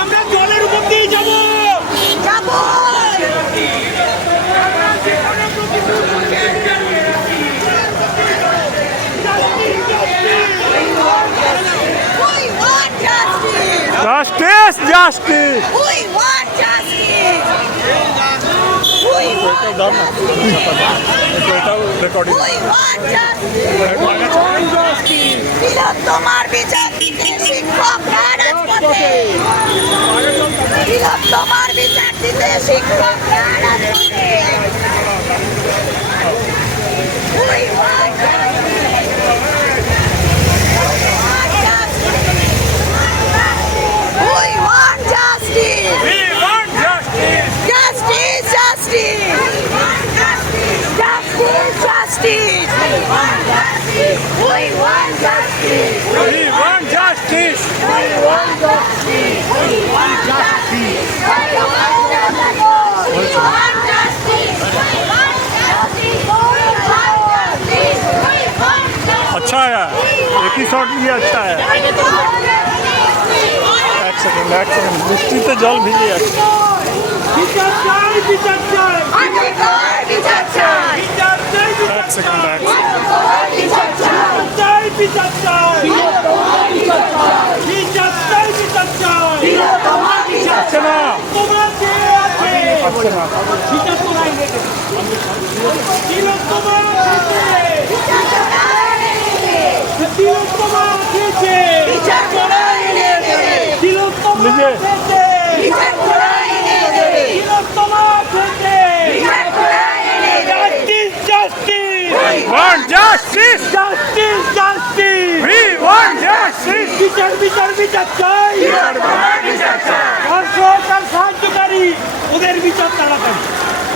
আমরা জলের উপর দিয়ে যাবো। Justice, justice. We want justice. We want justice. তিলোত্তমার বিচার দিতে শিক্ষকরা রাজপথে। তিলোত্তমার বিচার দিতে শিক্ষকরা রাজপথে। We want We want justice! We want justice. Justice! Justice! Justice! Justice! We want justice! We want justice. We want justice! We want justice! We want justice! अच्छा है, एक ही शॉट भी अच्छा है। एक सेकंड मिट्टी पे जल भिजे আছে। বিচার চাই, বিচার চাই। বিচার চাই! এক সেকেন্ড বিচার চাই! চাই, বিচার চাই। বিচার চাই, বিচার চাই। আচ্ছা না তোমরা কে আছে? আচ্ছা না বিচার তোলাই নেবে। তিলোত্তমা আছে। তিলোত্তমা আছে। বিচার করাই নেবে! তিলোত্তমা লিজে। আছে। বিচার করাই নেবে! তিলোত্তমা আছে। বিচার করাই নেবে! Justice, justice. We want justice. Justice, justice. We want justice. বিচার, বিচার, বিচার চাই। বিচার চাই! ধর্ষক আর সাহায্যকারী ওদের বিচার তাড়াতাড়ি।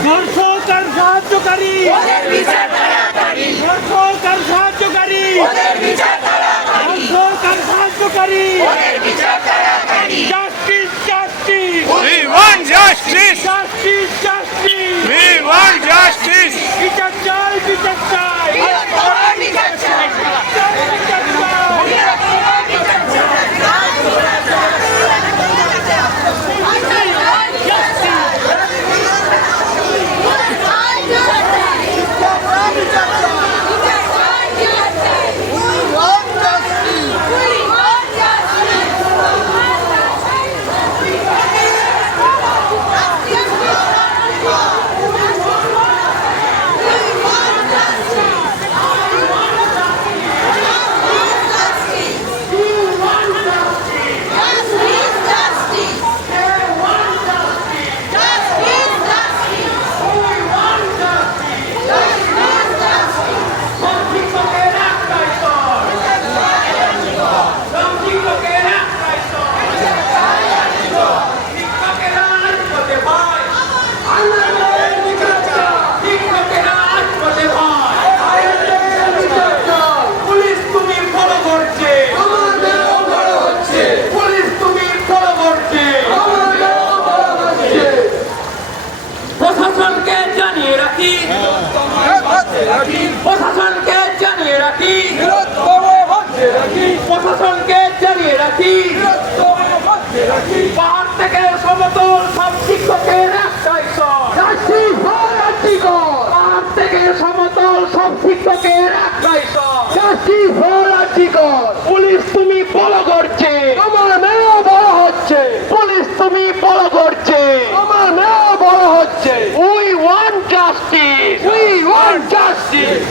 ধর্ষক আর সাহায্যকারী। ওদের বিচার তাড়াতাড়ি! ধর্ষক আর সাহায্যকারী। ওদের বিচার তাড়াতাড়ি! ধর্ষক আর সাহায্যকারী। ওদের বিচার তাড়াতাড়ি! Justice, justice. We want justice. Justice, justice. We want justice. বিচার চাই, বিচার চাই। তিলোত্তমার বিচার চাই! বিচার চাই। তিলোত্তমার বিচার প্রশাসনকে জানিয়ে রাখি। প্রশাসনকে জানিয়ে রাখি। পাহাড় থেকে সমতল সব শিক্ষকের একটাই স্বর। পাহাড় থেকে সমতল সব শিক্ষকের একটাই স্বর। পুলিশ তুমি বড় করছে, আমার মেয়েও বড় হচ্ছে। পুলিশ তুমি বড় করছে, আমার মেয়েও বড় হচ্ছে। We want justice. We want justice.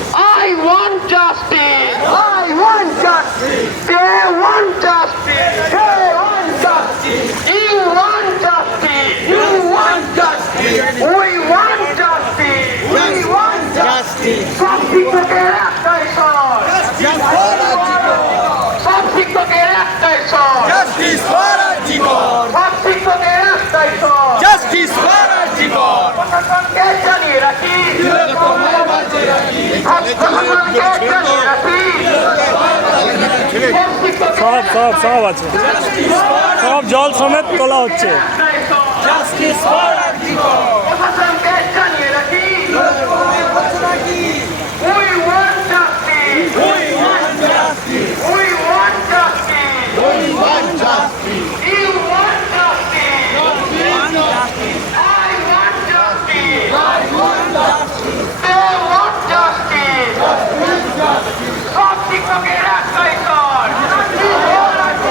I want justice. I want justice. They want justice. They want justice. You want justice. You want justice. We want justice. We want justice. সব শিক্ষকের একটাই স্বর। সব শিক্ষকের একটাই স্বর। সব শিক্ষকের একটাই স্বর। প্রশাসনকে জানিয়ে রাখি। প্রশাসনকে জানিয়ে রাখি। সব আছে, সব জল সমেত তোলা হচ্ছে। Justice for